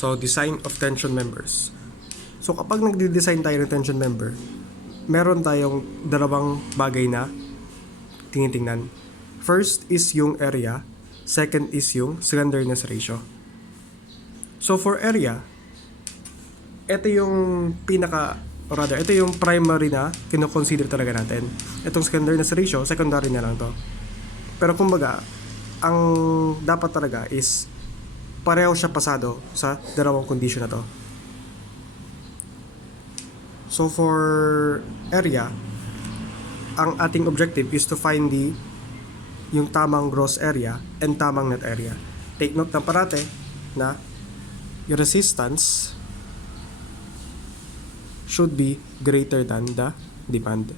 So, design of tension members. So, kapag nagde-design tayo ng tension member, meron tayong dalawang bagay na tinitingnan. First is yung area, second is yung slenderness ratio. So, for area, ito yung ito yung primary na kino-consider talaga natin. Itong slenderness ratio, secondary na lang to. Pero kumbaga, ang dapat talaga is pareho siya pasado sa dalawang condition na to. So for area, ang ating objective is to find yung tamang gross area and tamang net area. Take note ng parate na yung resistance should be greater than the demand.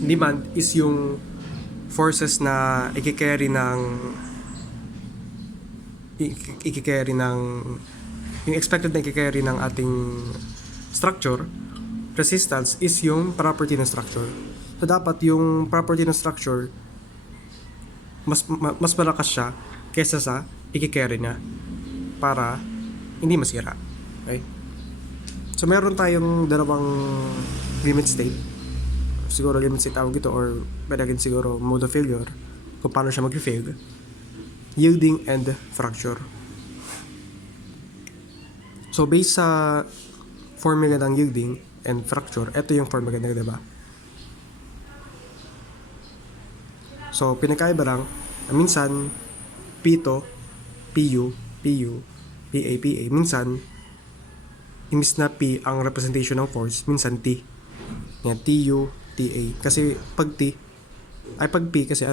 Demand is yung forces na i-carry ng yung expected na i-carry ng ating structure. Resistance is yung property ng structure. So dapat yung property ng structure mas malakas siya kaysa sa i-carry niya para hindi masira. Okay? So meron tayong dalawang limit state. Siguro limit state tawag ito, or pwede rin siguro mode of failure kung paano siya mag-fail. Yielding and fracture. So based sa formula ng yielding and fracture, ito yung formula nila, diba? So pinakaiba lang, minsan P to PU, PA. Minsan imbis na P ang representation ng force, minsan T. Yan, TU, TA. Kasi pag P kasi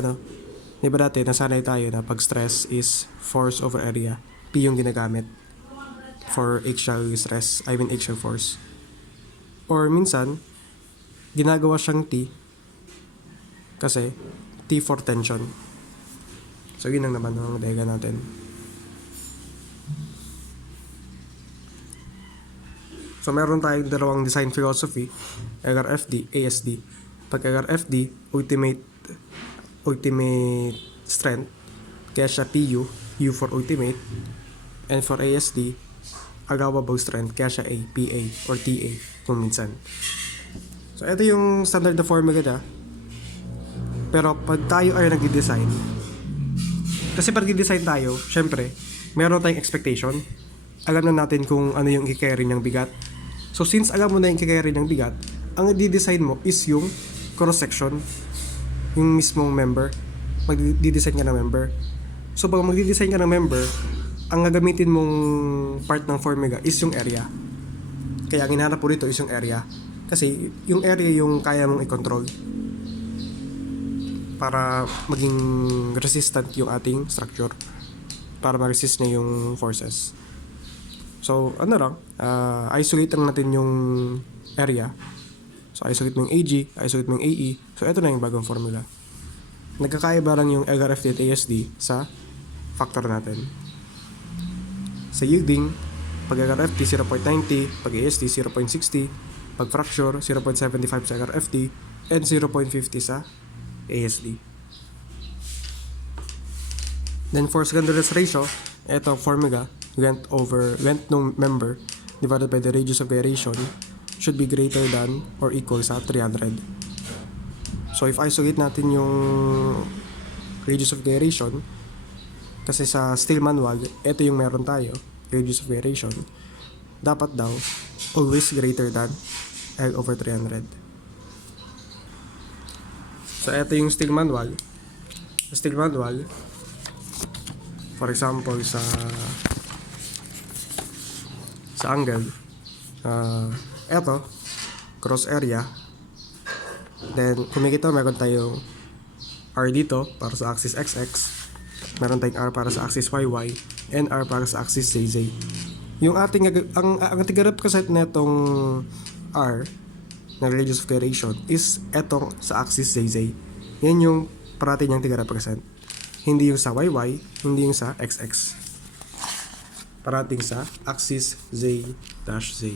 diba dati nasanay tayo na pag stress is force over area. P yung ginagamit for axial stress, axial force. Or minsan, ginagawa siyang T kasi T for tension. So yun lang naman ang diagram natin. So meron tayong dalawang design philosophy, LRFD, ASD. Pag LRFD, ultimate strength, kaya siya PU, U for ultimate. And for ASD, allowable strength, kaya siya A, PA or TA kung minsan. So ito yung standard na formula na. Pero pag tayo ay nag-design, kasi pag nag-design tayo, syempre, meron tayong expectation. Alam na natin kung ano yung i-carry ng bigat. So since alam mo na yung i-carry ng bigat, ang i-design mo is yung cross-section, yung mismong member. Mag-design ka ng member. So pag mag-design ka ng member, ang gagamitin mong part ng formula is yung area. Kaya ang hinahanap po dito is yung area. Kasi yung area yung kaya mong i-control para maging resistant yung ating structure, para ma-resist niya yung forces. So, isolate lang natin yung area. So, isolate mo yung AG, isolate mo yung AE. So, ito na yung bagong formula. Nagkakaiba lang yung LRFD at ASD sa factor natin. Sa yielding, pag LRFD 0.90, pag ASD 0.60, pag fracture 0.75 sa LRFD, and 0.50 sa ASD. Then for slenderness ratio, ito formula, length ng member divided by the radius of gyration should be greater than or equal sa 300. So if isolate natin yung radius of gyration, kasi sa steel manual, ito yung meron tayo, radius of gyration, dapat daw always greater than L over 300. So ito yung steel manual. Sa steel manual, for example sa angle, eto cross area, then kung makikita meron tayong R dito para sa axis XX, meron tayong R para sa axis YY, and R para sa axis ZZ. Yung ating ang tigarap kasi netong R na radius of gyration is etong sa axis ZZ. Yan yung parati niyang tiga-represent. Hindi yung sa YY, hindi yung sa XX. Parating sa axis Z-Z.